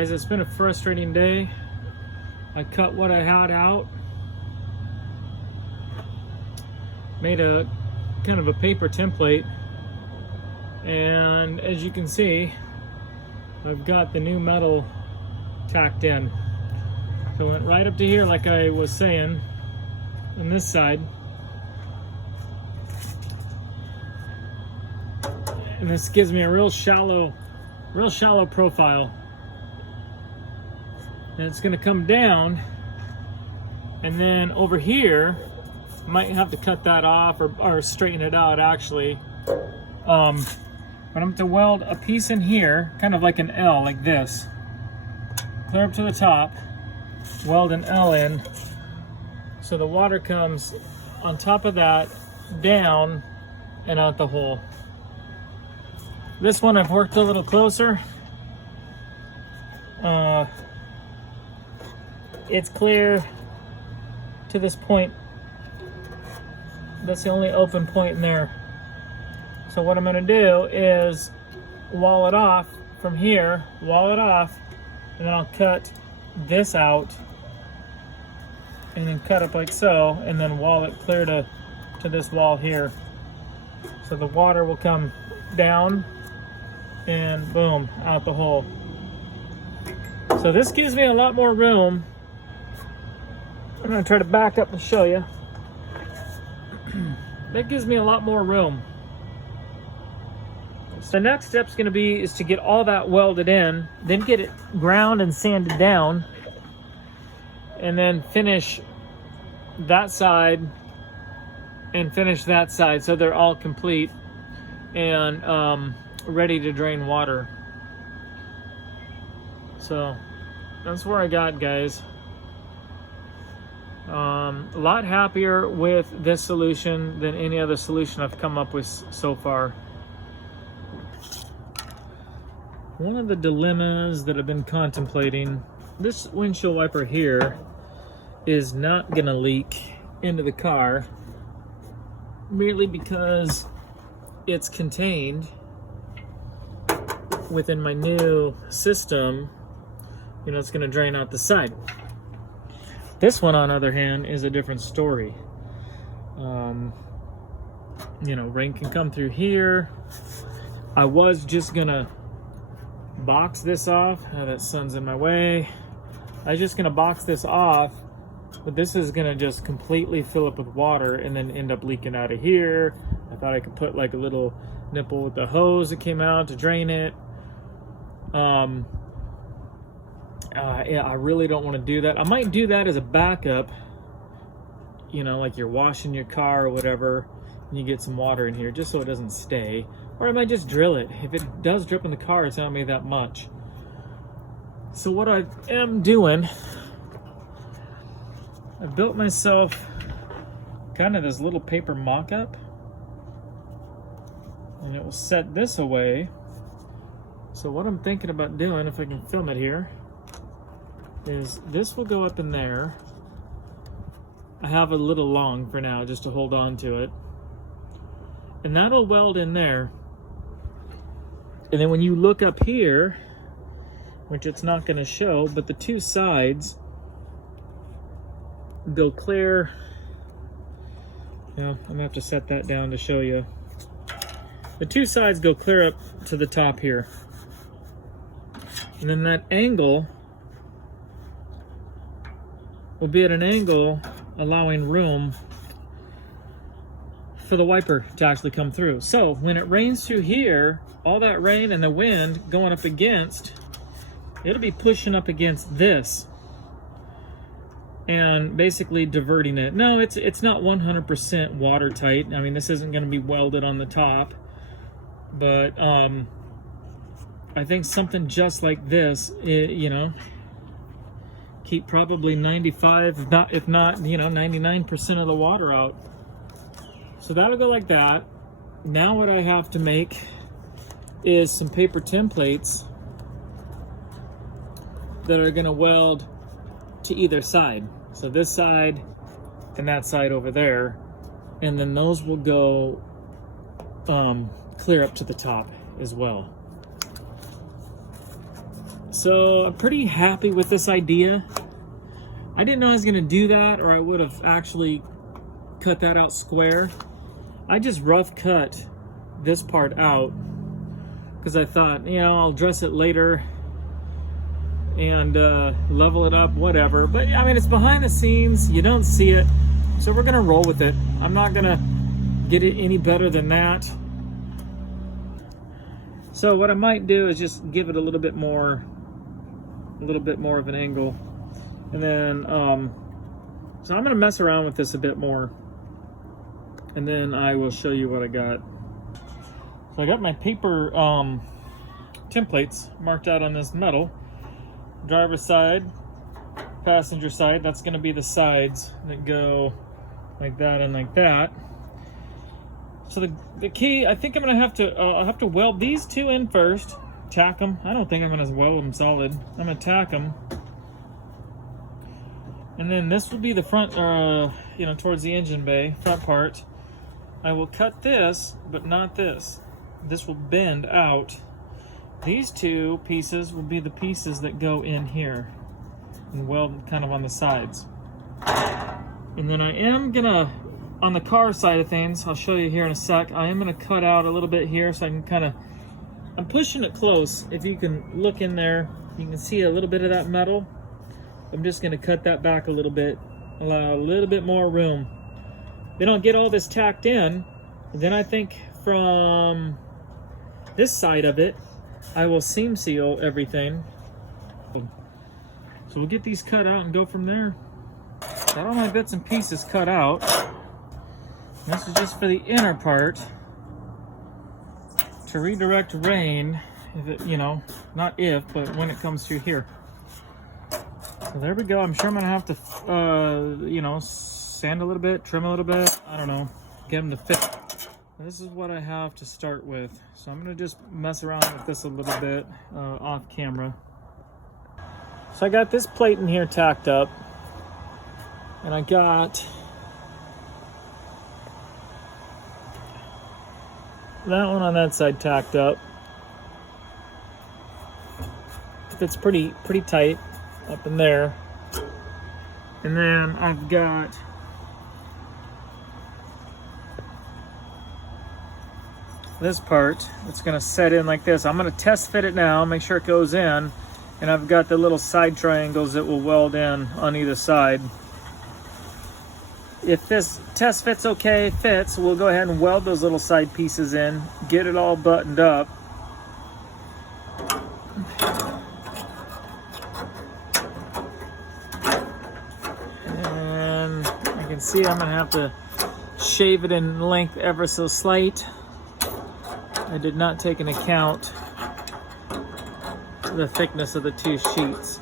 Guys, it's been a frustrating day. I cut what I had out, made a kind of a paper template, and as you can see, I've got the new metal tacked in. So it went right up to here, like I was saying, on this side. And this gives me a real shallow profile. And it's going to come down, and then over here might have to cut that off or straighten it out actually, but I'm going to weld a piece in here, kind of like an L, like this, clear up to the top, weld an L in so the water comes on top of that, down and out the hole. This one I've worked a little closer. It's clear to this point. That's the only open point in there. So what I'm going to do is wall it off from here, wall it off, and then I'll cut this out and then cut up like so, and then wall it clear to this wall here. So the water will come down and boom, out the hole. So this gives me a lot more room. I'm going to try to back up and show you. That gives me a lot more room. So the next step's going to be is to get all that welded in, then get it ground and sanded down, and then finish that side and finish that side so they're all complete and ready to drain water. So that's where I got, guys. A lot happier with this solution than any other solution I've come up with so far. One of the dilemmas that I've been contemplating, this windshield wiper here is not gonna leak into the car merely because it's contained within my new system. You know, it's gonna drain out the side. This one, on the other hand, is a different story. You know, rain can come through here. I was just gonna box this off. Oh, that sun's in my way. I was just gonna box this off, but this is gonna just completely fill up with water and then end up leaking out of here. I thought I could put like a little nipple with the hose that came out to drain it. Yeah, I really don't want to do that. I might do that as a backup, you know, like you're washing your car or whatever, and you get some water in here just so it doesn't stay. Or I might just drill it. If it does drip in the car, it's not gonna be that much. So what I am doing, I built myself kind of this little paper mock-up, and it will set this away. So what I'm thinking about doing, if I can film it here, is this will go up in there. I have a little long for now just to hold on to it, and that'll weld in there. And then when you look up here, which it's not going to show, but the two sides go clear. Yeah, I'm gonna have to set that down to show you. The two sides go clear up to the top here, and then that angle will be at an angle allowing room for the wiper to actually come through. So when it rains through here, all that rain and the wind going up against, it'll be pushing up against this and basically diverting it. No, it's not 100% watertight. I mean, this isn't going to be welded on the top, but I think something just like this, you know, keep probably 95, if not, you know, 99% of the water out. So that'll go like that. Now what I have to make is some paper templates that are going to weld to either side. So this side and that side over there, and then those will go clear up to the top as well. So I'm pretty happy with this idea. I didn't know I was gonna do that, or I would have actually cut that out square. I just rough cut this part out because I thought, you know, I'll dress it later and level it up, whatever. But I mean, it's behind the scenes, you don't see it, so we're gonna roll with it. I'm not gonna get it any better than that. So what I might do is just give it a little bit more of an angle, and then so I'm gonna mess around with this a bit more, and then I will show you what I got. So I got my paper templates marked out on this metal. Driver's side, passenger side, that's gonna be the sides that go like that and like that. So the key, I think I'm gonna have to, I'll have to weld these two in first, tack them. I don't think I'm gonna weld them solid. I'm gonna tack them. And then this will be the front, you know, towards the engine bay, front part. I will cut this, but not this. This will bend out. These two pieces will be the pieces that go in here and weld kind of on the sides. And then I am gonna, on the car side of things, I'll show you here in a sec, I am gonna cut out a little bit here so I can kind of, I'm pushing it close. If you can look in there, you can see a little bit of that metal. I'm just gonna cut that back a little bit, allow a little bit more room. Then I'll get all this tacked in, and then I think from this side of it, I will seam seal everything. So we'll get these cut out and go from there. Got all my bits and pieces cut out. This is just for the inner part to redirect rain, if it, you know, not if, but when it comes through here. So there we go. I'm sure I'm gonna have to, you know, sand a little bit, trim a little bit. I don't know, get them to fit. This is what I have to start with. So I'm gonna just mess around with this a little bit off camera. So I got this plate in here tacked up, and I got that one on that side tacked up. Fits pretty tight up in there. And then I've got this part that's gonna set in like this. I'm gonna test fit it now, make sure it goes in, and I've got the little side triangles that will weld in on either side. If this test fits okay, we'll go ahead and weld those little side pieces in, get it all buttoned up. And I can see I'm gonna have to shave it in length ever so slight. I did not take into account the thickness of the two sheets.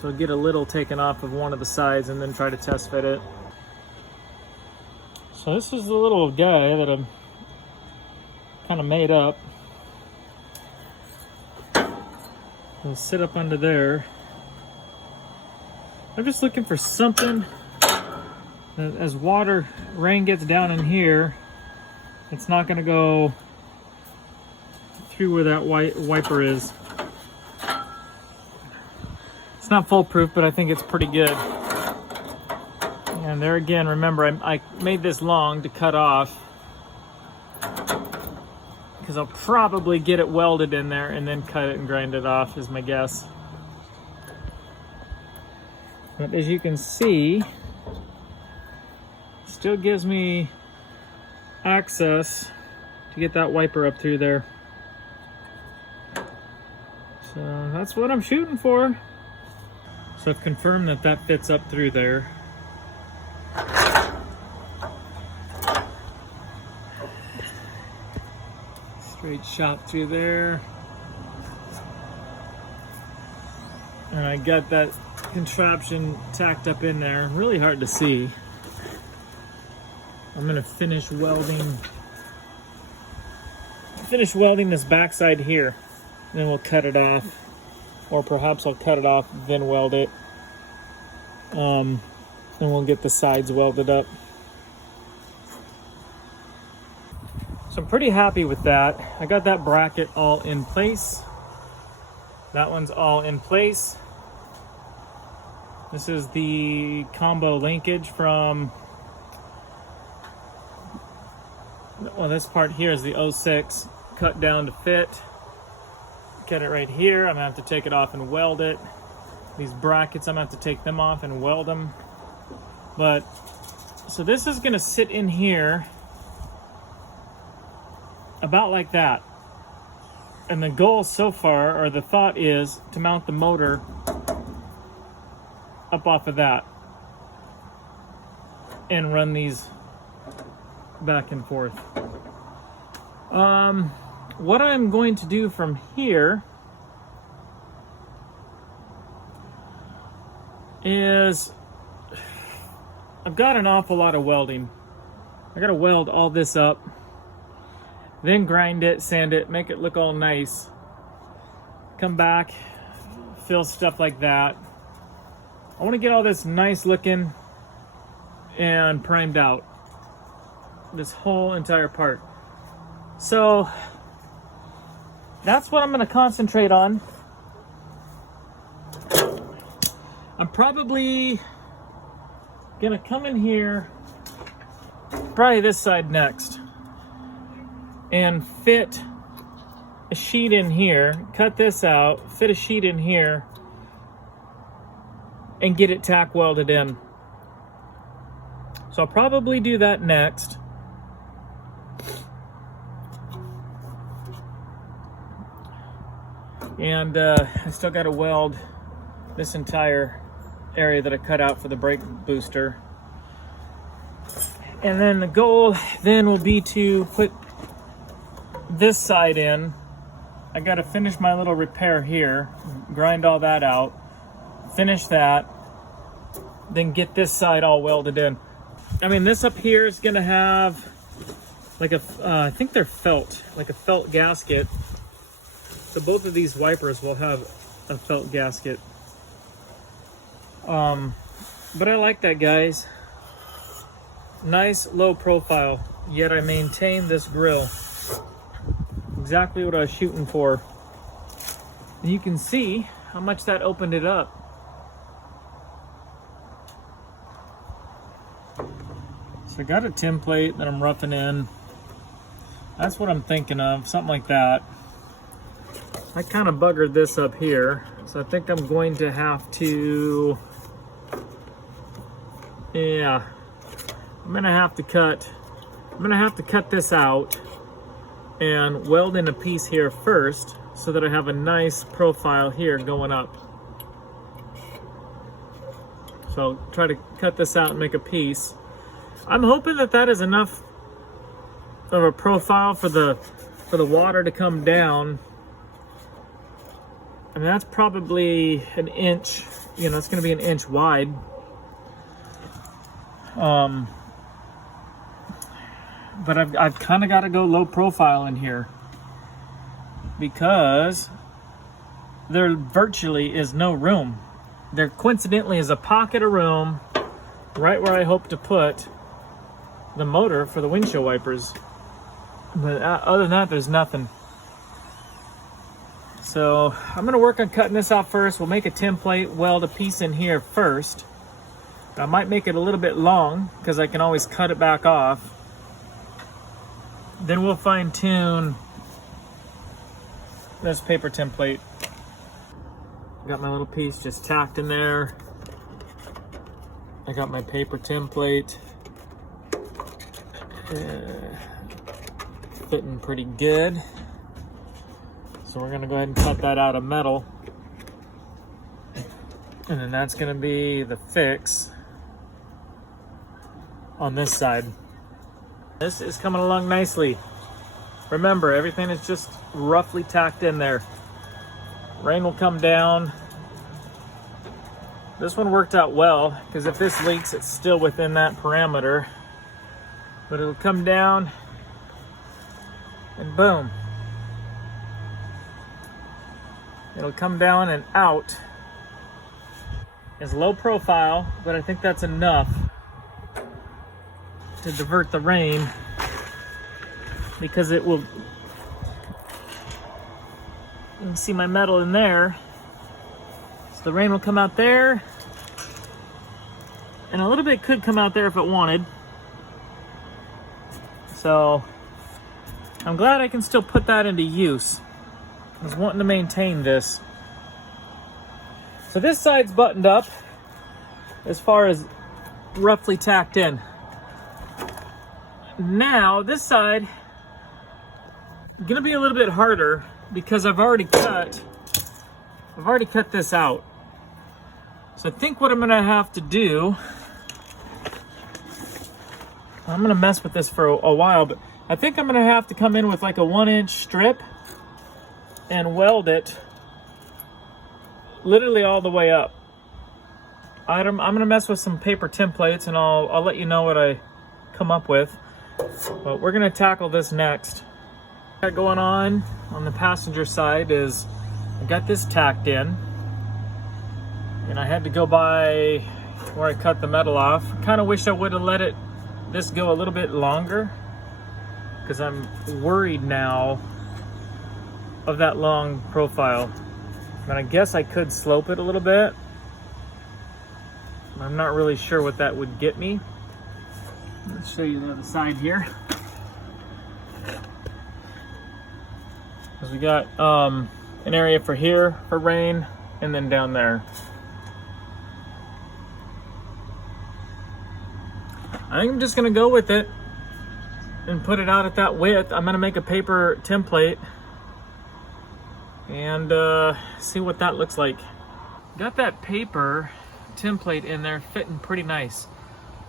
So I'll get a little taken off of one of the sides and then try to test fit it. So this is the little guy that I'm kind of made up. I'll sit up under there. I'm just looking for something that as rain gets down in here, it's not gonna go through where that wiper is. It's not foolproof, but I think it's pretty good. And there again, remember, I made this long to cut off because I'll probably get it welded in there and then cut it and grind it off is my guess. But as you can see, still gives me access to get that wiper up through there. So that's what I'm shooting for. So I've confirmed that that fits up through there. Straight shot through there. And I got that contraption tacked up in there. Really hard to see. I'm gonna finish welding this backside here. Then we'll cut it off. Or perhaps I'll cut it off, then weld it. And we'll get the sides welded up. So I'm pretty happy with that. I got that bracket all in place. That one's all in place. This is the combo linkage from, well, this part here is the 06 cut down to fit. Cut it right here. I'm gonna have to take it off and weld it. These brackets, I'm gonna have to take them off and weld them. But, so this is gonna sit in here about like that. And the goal so far, or the thought is, to mount the motor up off of that and run these back and forth. What I'm going to do from here is, I've got an awful lot of welding. I gotta weld all this up, then grind it, sand it, make it look all nice. Come back, fill stuff like that. I want to get all this nice looking and primed out. This whole entire part. So that's what I'm going to concentrate on. I'm probably going to come in here, probably this side next, and fit a sheet in here, cut this out, fit a sheet in here, and get it tack welded in. So I'll probably do that next. And I still got to weld this entire area that I cut out for the brake booster. And then the goal then will be to put this side in. I got to finish my little repair here, grind all that out, finish that, then get this side all welded in. I mean, this up here is gonna have like a, I think they're felt, like a felt gasket. So both of these wipers will have a felt gasket. But I like that, guys. Nice low profile, yet I maintain this grill. Exactly what I was shooting for. And you can see how much that opened it up. So I got a template that I'm roughing in. That's what I'm thinking of, something like that. I kind of buggered this up here, so I think I'm going to have to, yeah, I'm gonna have to cut this out and weld in a piece here first so that I have a nice profile here going up. So I'll try to cut this out and make a piece. I'm hoping that that is enough of a profile for the water to come down. I mean, that's probably an inch, you know, it's gonna be an inch wide. But I've kind of got to go low profile in here because there virtually is no room. There coincidentally is a pocket of room right where I hope to put the motor for the windshield wipers. But other than that, there's nothing. So I'm gonna work on cutting this out first. We'll make a template, weld a piece in here first. I might make it a little bit long because I can always cut it back off. Then we'll fine tune this paper template. Got my little piece just tacked in there. I got my paper template. Fitting pretty good. So we're gonna go ahead and cut that out of metal. And then that's gonna be the fix on this side. This is coming along nicely. Remember, everything is just roughly tacked in there. Rain will come down. This one worked out well, because if this leaks, it's still within that parameter. But it'll come down, and boom. It'll come down and out. It's low profile, but I think that's enough to divert the rain, because it will, you can see my metal in there, So the rain will come out there. And a little bit could come out there if it wanted. So I'm glad I can still put that into use. I was wanting to maintain this. So this side's buttoned up as far as roughly tacked in. Now this side gonna be a little bit harder because I've already cut this out. So I think what I'm gonna have to do, I'm gonna mess with this for a while, but I think I'm gonna have to come in with like a 1-inch strip and weld it literally all the way up. I'm gonna mess with some paper templates and I'll let you know what I come up with. But we're gonna tackle this next. What I got going on the passenger side is I got this tacked in. And I had to go by where I cut the metal off. Kind of wish I would have let this go a little bit longer, because I'm worried now of that long profile. And I guess I could slope it a little bit. I'm not really sure what that would get me. Let's show you the other side here. Because we got an area for here for rain, and then down there. I think I'm just gonna go with it and put it out at that width. I'm gonna make a paper template and see what that looks like. Got that paper template in there fitting pretty nice.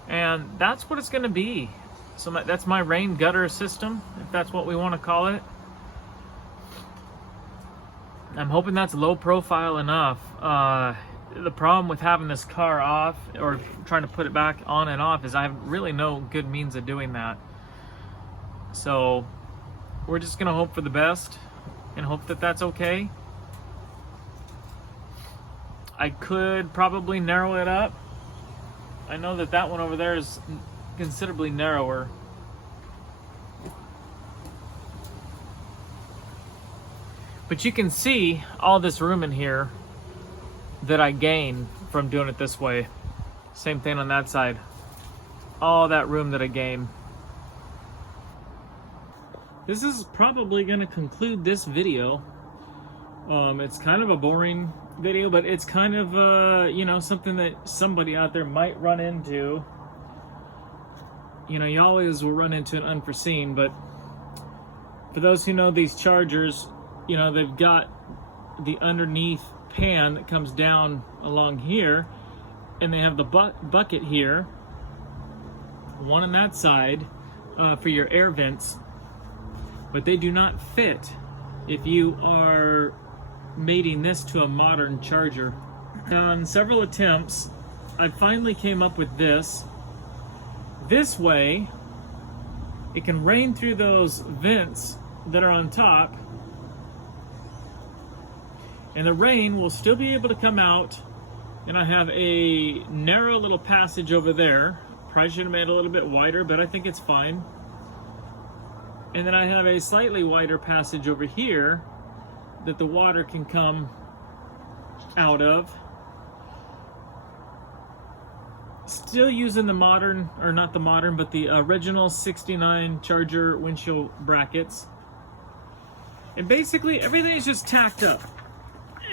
And that's what it's gonna be. So that's my rain gutter system, if that's what we wanna call it. I'm hoping that's low profile enough. The problem with having this car off or trying to put it back on and off is I have really no good means of doing that. So we're just gonna hope for the best and hope that that's okay. I could probably narrow it up. I know that that one over there is considerably narrower. But you can see all this room in here that I gain from doing it this way. Same thing on that side. All that room that I gain. This is probably going to conclude this video. It's kind of a boring video, but it's kind of you know, something that somebody out there might run into. You know, you always will run into an unforeseen, but for those who know these chargers, you know, they've got the underneath pan that comes down along here, and they have the bucket here, one on that side for your air vents, but they do not fit if you are mating this to a modern charger. On several attempts, I finally came up with this. This way, it can rain through those vents that are on top, and the rain will still be able to come out, and I have a narrow little passage over there. Probably should have made it a little bit wider, but I think it's fine. And then I have a slightly wider passage over here that the water can come out of. Still using the modern, or not the modern, but the original 69 charger windshield brackets. And basically everything is just tacked up.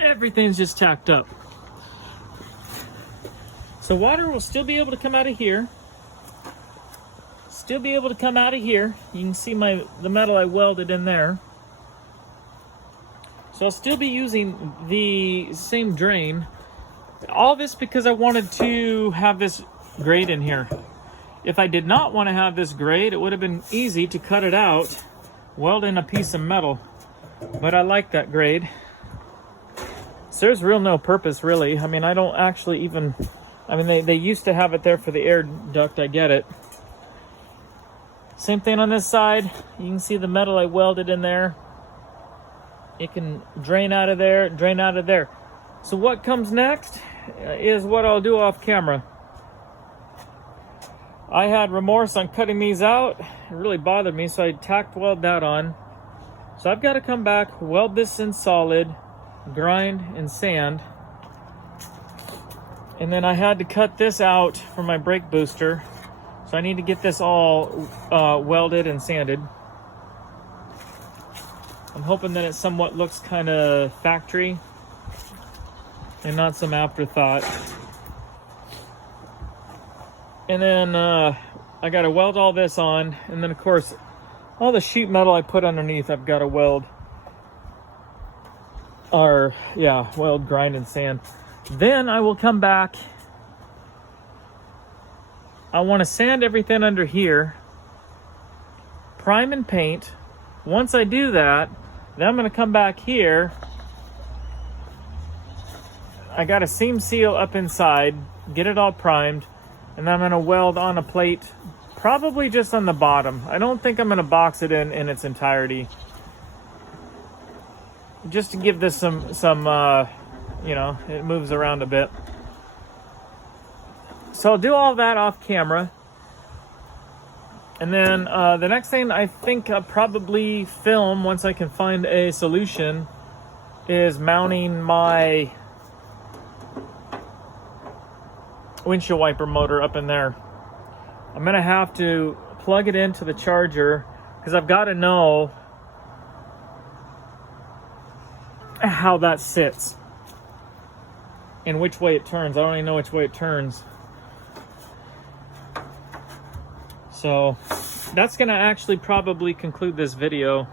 Everything's just tacked up. So water will still be able to come out of here. Still be able to come out of here. You can see the metal I welded in there. So I'll still be using the same drain. All this because I wanted to have this grade in here. If I did not want to have this grade, it would have been easy to cut it out, weld in a piece of metal. But I like that grade. So there's real no purpose, really. I mean, I don't actually even... I mean, they used to have it there for the air duct. I get it. Same thing on this side. You can see the metal I welded in there. It can drain out of there, drain out of there. So what comes next is what I'll do off camera. I had remorse on cutting these out. It really bothered me, so I tack weld that on. So I've got to come back, weld this in solid, grind and sand, And then I had to cut this out for my brake booster. So I need to get this all welded and sanded. I'm hoping that it somewhat looks kind of factory and not some afterthought. And then I got to weld all this on. And then, of course, all the sheet metal I put underneath, I've got to weld. Or, yeah, weld, grind, and sand. Then I will come back. I want to sand everything under here. Prime and paint. Once I do that, then I'm going to come back here. I got a seam seal up inside. Get it all primed. And then I'm going to weld on a plate. Probably just on the bottom. I don't think I'm going to box it in its entirety. Just to give this some you know, it moves around a bit. So I'll do all that off camera. And then the next thing I think I'll probably film once I can find a solution is mounting my windshield wiper motor up in there. I'm gonna have to plug it into the charger because I've got to know how that sits and which way it turns. I don't even know which way it turns. So that's gonna actually probably conclude this video.